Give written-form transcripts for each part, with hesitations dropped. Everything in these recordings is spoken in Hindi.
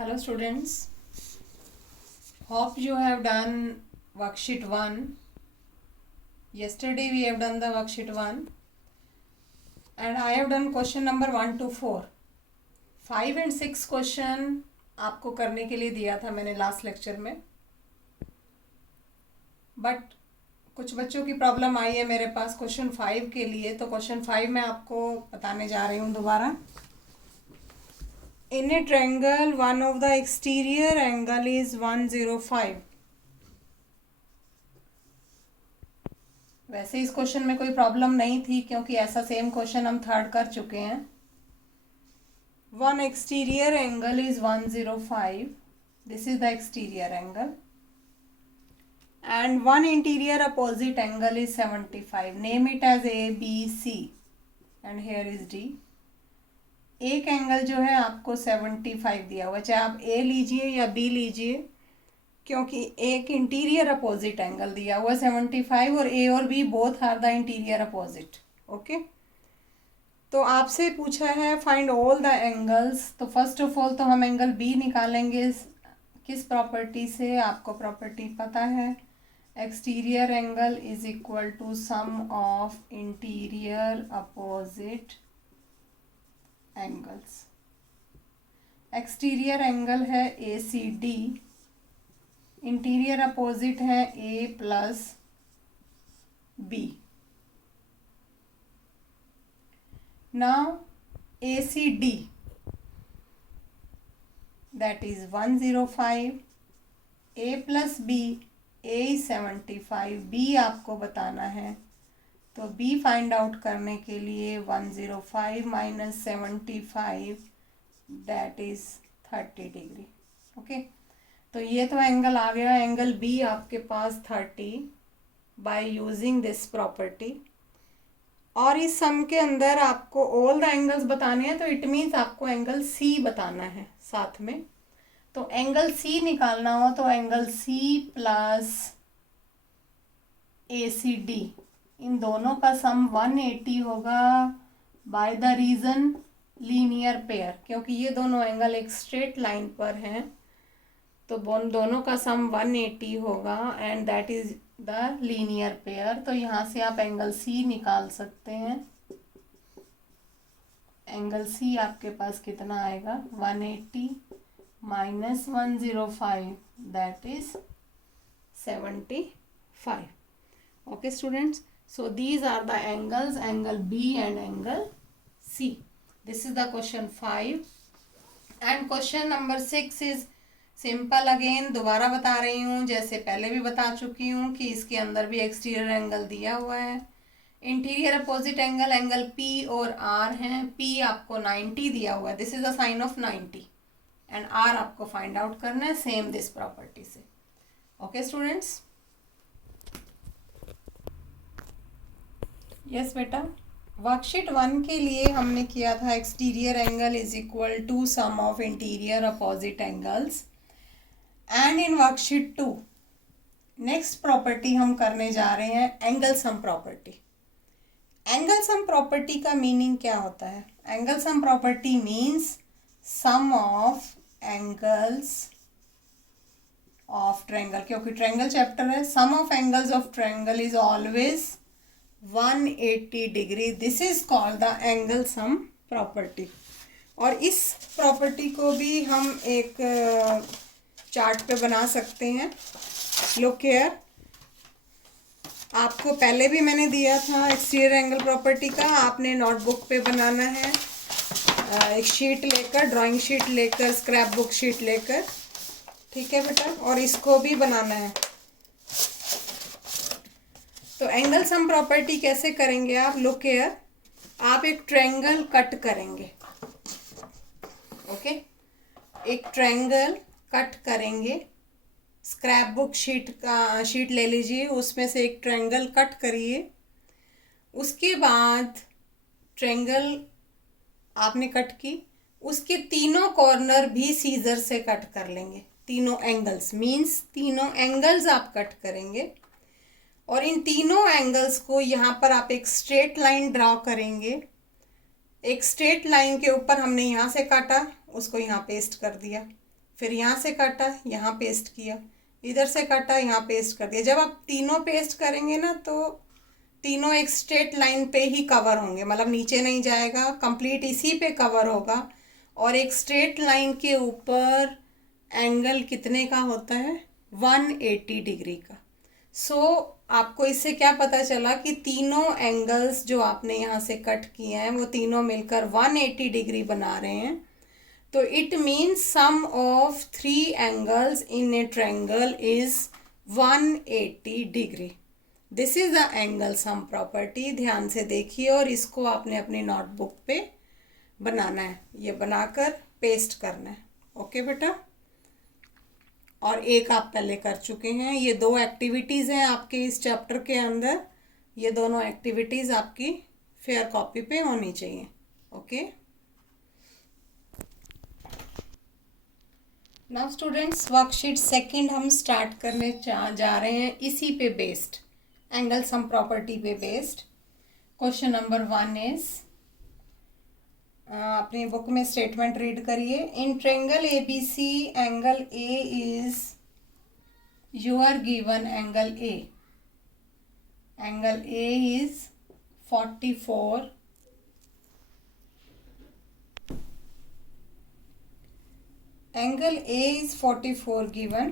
Hello students, hope you have done worksheet 1. Yesterday we have done the worksheet 1 and I have done question number 1 to 4. 5 and 6 question आपको करने के लिए दिया था मैंने लास्ट लेक्चर में, बट कुछ बच्चों की प्रॉब्लम आई है मेरे पास क्वेश्चन 5 के लिए, तो क्वेश्चन 5 मैं आपको बताने जा रही हूँ दोबारा। In a triangle, one of the exterior angle is 105. वैसे इस क्वेश्चन में कोई प्रॉब्लम नहीं थी क्योंकि ऐसा सेम क्वेश्चन हम थर्ड कर चुके हैं। One exterior angle is 105. This is the exterior angle. And one interior opposite angle is 75. Name it as A, B, C. And here is D. एक एंगल जो है आपको 75 दिया हुआ है, चाहे आप ए लीजिए या बी लीजिए, क्योंकि एक इंटीरियर अपोजिट एंगल दिया हुआ है 75 और ए और B both are the interior opposite. Okay, तो आपसे पूछा है फाइंड ऑल द एंगल्स। तो फर्स्ट ऑफ ऑल तो हम एंगल बी निकालेंगे किस प्रॉपर्टी से, आपको प्रॉपर्टी पता है, exterior angle is equal to sum of interior opposite angles. Exterior angle है A C D, interior opposite है A plus B. Now A C D that is 105, A plus B, A 75, B आपको बताना है। तो b फाइंड आउट करने के लिए 105 minus 75 that is 30 degree. Okay, तो ये तो एंगल आ गया, एंगल b आपके पास 30 बाय यूजिंग दिस प्रॉपर्टी। और इस सम के अंदर आपको ऑल द एंगल्स बताने हैं, तो इट मीन्स आपको एंगल c बताना है साथ में। तो एंगल c निकालना हो तो angle c plus A C D, इन दोनों का सम 180 होगा by the reason linear pair, क्योंकि ये दोनों एंगल एक स्ट्रेट लाइन पर हैं, तो दोनों का सम 180 होगा and that is the linear pair. तो यहाँ से आप एंगल सी निकाल सकते हैं। एंगल सी आपके पास कितना आएगा, 180 minus 105 that is 75। Okay students, so these are the angles, angle B and angle C. This is the question 5 and question number 6 is simple again। दोबारा बता रही हूँ, जैसे पहले भी बता चुकी हूँ कि इसके अंदर भी एक्सटीरियर एंगल दिया हुआ है। Interior opposite angle angle P और R हैं। P आपको 90 दिया हुआ है, this is the sine of 90 and R आपको फाइंड आउट करना है सेम दिस प्रॉपर्टी से। ओके स्टूडेंट्स, यस बेटा, वर्कशीट 1 के लिए हमने किया था exterior angle is equal to sum of interior opposite angles. And in worksheet 2 next property हम करने जा रहे हैं angle sum property. Angle sum property का मीनिंग क्या होता है? Angle sum property means sum of angles of triangle, क्योंकि ट्रायंगल चैप्टर है। Sum of angles of triangle is always 180 degree, this is called the angle sum property. और इस प्रॉपर्टी को भी हम एक चार्ट पे बना सकते हैं। लुक हियर, आपको पहले भी मैंने दिया था एक्सटीरियर एंगल प्रॉपर्टी का, आपने नोटबुक पे बनाना है, एक शीट लेकर, ड्राइंग शीट लेकर, स्क्रैप बुक शीट लेकर, ठीक है बेटा, और इसको भी बनाना है। तो एंगल सम प्रॉपर्टी कैसे करेंगे आप? लुक हियर, आप एक ट्रायंगल कट करेंगे। ओके, एक ट्रायंगल कट करेंगे, स्क्रैप बुक शीट ले लीजिए, उसमें से एक ट्रायंगल कट करिए। उसके बाद ट्रायंगल आपने कट की, उसके तीनों कॉर्नर भी सीजर से कट कर लेंगे। तीनों एंगल्स मीन्स तीनों एंगल्स आप कट करेंगे और इन तीनों एंगल्स को यहाँ पर आप एक स्ट्रेट लाइन ड्रॉ करेंगे। एक स्ट्रेट लाइन के ऊपर हमने यहाँ से काटा, उसको यहाँ पेस्ट कर दिया। फिर यहाँ से काटा, यहाँ पेस्ट किया, इधर से काटा, यहाँ पेस्ट कर दिया। जब आप तीनों पेस्ट करेंगे ना तो तीनों एक स्ट्रेट लाइन पे ही कवर होंगे, मतलब नीचे नहीं जाएगा, कंप्लीट इसी पे कवर होगा। और एक स्ट्रेट लाइन के ऊपर एंगल कितने का होता है? 180 डिग्री का। सो आपको इससे क्या पता चला कि तीनों एंगल्स जो आपने यहाँ से कट किए हैं वो तीनों मिलकर 180 डिग्री बना रहे हैं। तो it means sum of 3 angles in a triangle is 180 degree. This is the angle sum property. ध्यान से देखिए और इसको आपने अपनी नोटबुक पे बनाना है, ये बनाकर पेस्ट करना है। ओके बेटा, और एक आप पहले कर चुके हैं। ये 2 एक्टिविटीज़ हैं आपके इस चैप्टर के अंदर, ये दोनों एक्टिविटीज़ आपकी फेयर कॉपी पे होनी चाहिए। Okay, now students worksheet second हम स्टार्ट करने जा रहे हैं इसी पे बेस्ड, एंगल सम प्रॉपर्टी पे बेस्ड। क्वेश्चन नंबर 1 इज, अपनी बुक में स्टेटमेंट रीड करिए। In triangle ABC angle A is, you are given angle A is 44, angle A is 44 given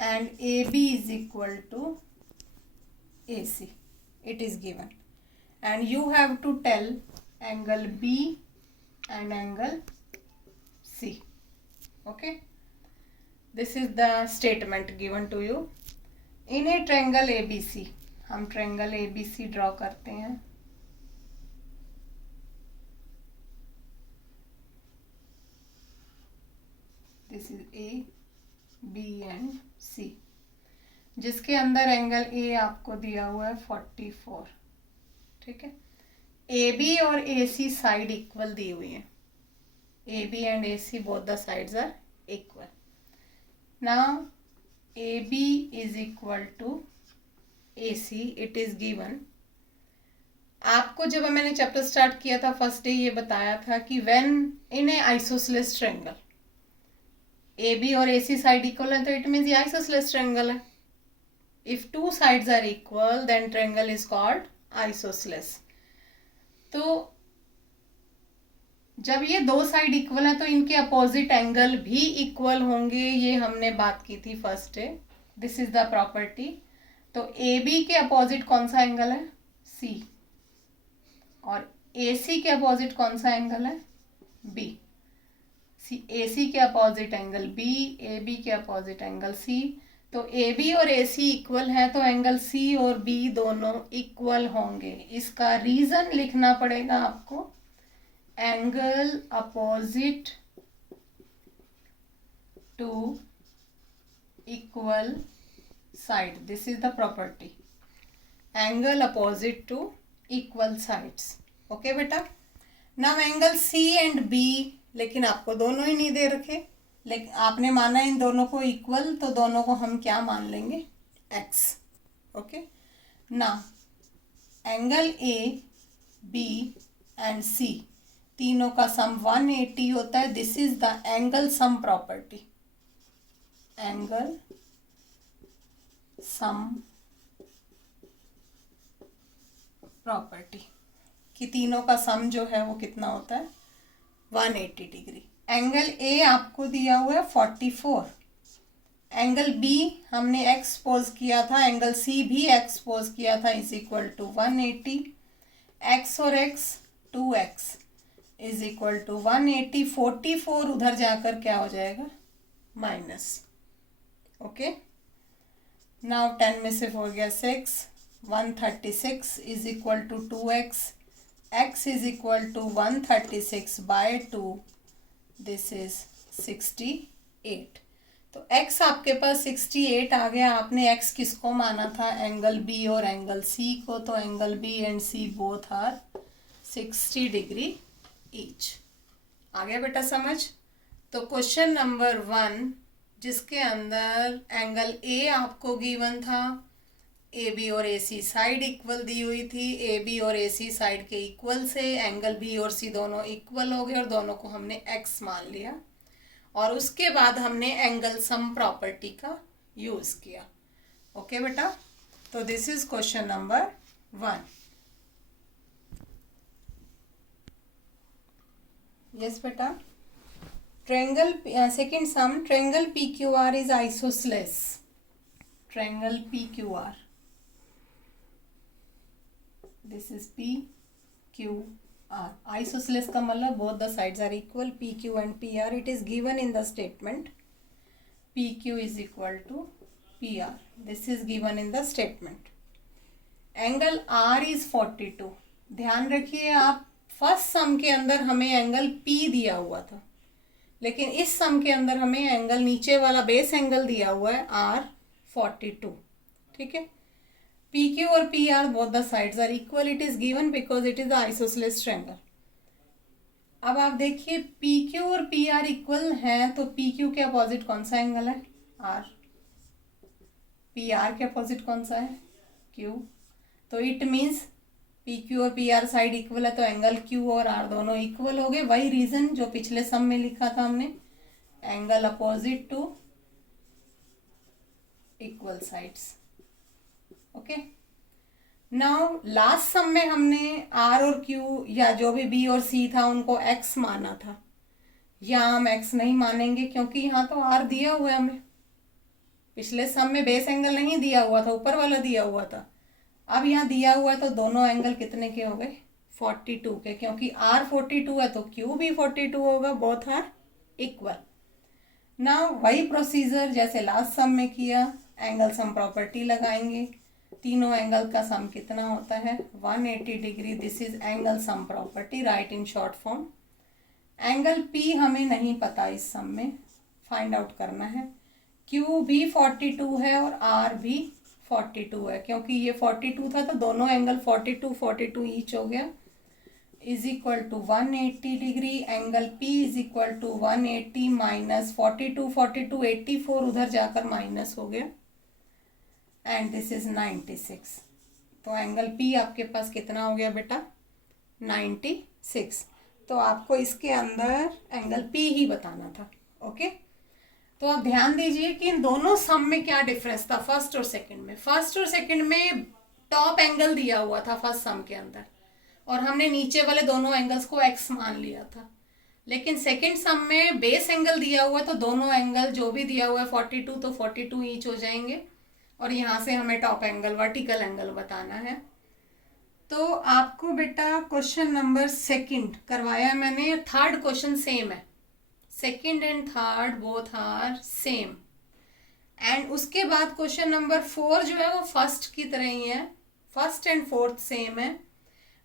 and AB is equal to AC, it is given, and you have to tell angle B and angle C. Okay, this is the statement given to you. In a triangle ABC, हम triangle ABC ड्रॉ करते हैं। This is A, B and C, जिसके अंदर एंगल A आपको दिया हुआ है 44। ठीक है, AB और AC साइड इक्वल दी हुई है। AB and AC both the sides are equal. Now AB is equal to AC, it is given. आपको जब मैंने चैप्टर स्टार्ट किया था फर्स्ट डे, ये बताया था कि when in a isosceles triangle AB और AC साइड इक्वल है तो इट मीन्स ये आइसोसेलेस ट्रायंगल है। If 2 sides are equal then triangle is called isosceles. तो जब ये 2 साइड इक्वल है तो इनके अपोजिट एंगल भी इक्वल होंगे, ये हमने बात की थी first day. This is the property. तो AB के अपोजिट कौन सा एंगल है? C, और AC के अपोजिट कौन सा एंगल है? B। AC के अपोजिट एंगल B, AB के अपोजिट एंगल C। तो AB और AC इक्वल है तो एंगल C और B दोनों इक्वल होंगे। इसका रीजन लिखना पड़ेगा आपको, angle opposite to equal side. This is the property, angle opposite to equal sides. Okay बेटा, now angle C and B, लेकिन आपको दोनों ही नहीं दे रखे, लेकिन आपने माना इन दोनों को इक्वल, तो दोनों को हम क्या मान लेंगे? X। Okay, now angle A, B and C तीनों का सम 180 होता है। This is the angle sum property, angle sum property कि तीनों का सम जो है वो कितना होता है? 180 डिग्री। एंगल A आपको दिया हुआ है 44, एंगल B हमने एक्सपोज किया था, एंगल C भी एक्सपोज किया था, इज इक्वल टू 180। x और x 2x is equal to 180। 44 उधर जाकर क्या हो जाएगा? माइनस। ओके, नाउ 10 में से 4 गया 6, 136 is equal to 2x, x is equal to 136 by 2, this is 68। तो x आपके पास 68 आ गया। आपने x किसको माना था? एंगल B और एंगल C को। तो angle B and C both are 60 degree each. आ गया बेटा समझ? तो क्वेश्चन नंबर 1 जिसके अंदर एंगल A आपको गिवन था, AB और AC साइड इक्वल दी हुई थी, AB और AC साइड के इक्वल से एंगल B और C दोनों इक्वल हो गए और दोनों को हमने x मान लिया। और उसके बाद हमने एंगल सम प्रॉपर्टी का यूज किया। ओके बेटा, तो this is question number 1। Yes बेटा, triangle second sum, triangle PQR is isosceles. Triangle PQR, this is PQR। Isosceles का मतलब both the sides are equal, PQ and PR। It is given in the statement PQ is equal to PR। This is given in the statement. Angle R is 42। ध्यान रखिए आप, फर्स्ट सम के अंदर हमें एंगल P दिया हुआ था, लेकिन इस सम के अंदर हमें एंगल, नीचे वाला बेस एंगल दिया हुआ है R42। ठीक है, PQ और PR both the sides are equal. It is given because it is the isosceles triangle. अब आप देखिए PQ और PR इक्वल हैं, तो PQ के अपोजिट कौन सा एंगल है? R। PR के अपोजिट कौन सा है? Q। तो इट मीन्स PQ और PR साइड इक्वल है, तो एंगल Q और R दोनों इक्वल हो गए। वही रीजन जो पिछले सम में लिखा था हमने, angle opposite to equal sides. Okay, now last sum में हमने R और Q या जो भी B और C था उनको X माना था। यहाँ हम X नहीं मानेंगे क्योंकि यहाँ तो R दिया हुआ है हमें। पिछले सम में बेस एंगल नहीं दिया हुआ था, ऊपर वाला दिया हुआ था। अब यहाँ दिया हुआ है, तो दोनों एंगल कितने के हो गए? 42 के, क्योंकि R 42 है तो Q भी 42 होगा, बोथ आर इक्वल। नाउ वही प्रोसीजर जैसे लास्ट सम में किया, एंगल सम प्रॉपर्टी लगाएंगे। तीनों एंगल का सम कितना होता है? 180 degree. This is angle sum property, right in short form. Angle P हमें नहीं पता, इस सम में फाइंड आउट करना है। Q भी 42 है और R भी 42 है, क्योंकि ये 42 था तो दोनों एंगल 42 ईच हो गया, is equal to 180 degree. Angle P is equal to 180 minus 42 84 उधर जाकर माइनस हो गया, एंड दिस इज 96। तो एंगल P आपके पास कितना हो गया बेटा? 96। तो आपको इसके अंदर एंगल P ही बताना था। ओके, तो आप ध्यान दीजिए कि इन दोनों सम में क्या डिफरेंस था फर्स्ट और सेकंड में। फर्स्ट और सेकंड में टॉप एंगल दिया हुआ था फर्स्ट सम के अंदर, और हमने नीचे वाले दोनों एंगल्स को X मान लिया था। लेकिन सेकंड सम में बेस एंगल दिया हुआ है, तो दोनों एंगल जो भी दिया हुआ है 42, तो 42 ईच हो जाएंगे, और यहाँ से हमें टॉप एंगल, वर्टिकल एंगल बताना है। तो आपको बेटा क्वेश्चन नंबर सेकंड करवाया मैंने, थर्ड क्वेश्चन सेम है। Second and third both are same. And उसके बाद क्वेश्चन नंबर 4 जो है वो फर्स्ट की तरह ही है, फर्स्ट एंड फोर्थ सेम है।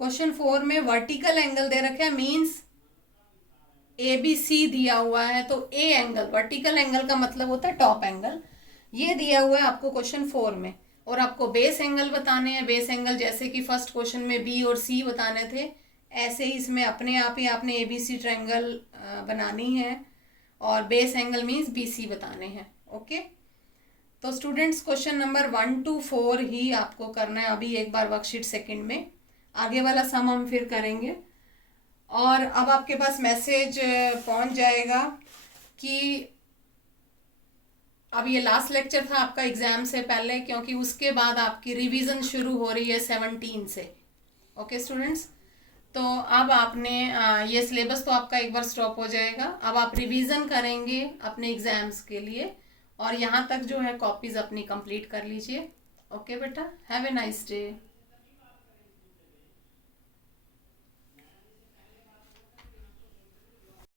क्वेश्चन 4 में वर्टिकल एंगल दे रखा है, मीन्स ABC दिया हुआ है, तो A एंगल, वर्टिकल एंगल का मतलब होता है टॉप एंगल, ये दिया हुआ है आपको क्वेश्चन 4 में। और आपको बेस एंगल बताने हैं। बेस एंगल जैसे कि फर्स्ट क्वेश्चन में B और C बताने थे, ऐसे ही इसमें अपने आप ही आपने ABC ट्रायंगल बनानी है, और बेस एंगल मीन्स BC बताने हैं। ओके, तो स्टूडेंट्स क्वेश्चन नंबर 1 to 4 ही आपको करना है अभी एक बार वर्कशीट सेकंड में, आगे वाला सम हम फिर करेंगे। और अब आपके पास मैसेज पहुंच जाएगा कि अब ये लास्ट लेक्चर था आपका एग्जाम से पहले, क्योंकि उसके बाद आपकी रिवीजन शुरू हो रही है 17 से। ओके स्टूडेंट्स, तो अब आपने ये सिलेबस तो आपका एक बार स्टॉप हो जाएगा। अब आप रिवीजन करेंगे अपने एग्जाम्स के लिए, और यहाँ तक जो है कॉपीज अपनी कंप्लीट कर लीजिए। ओके बेटा, हैव ए नाइस डे।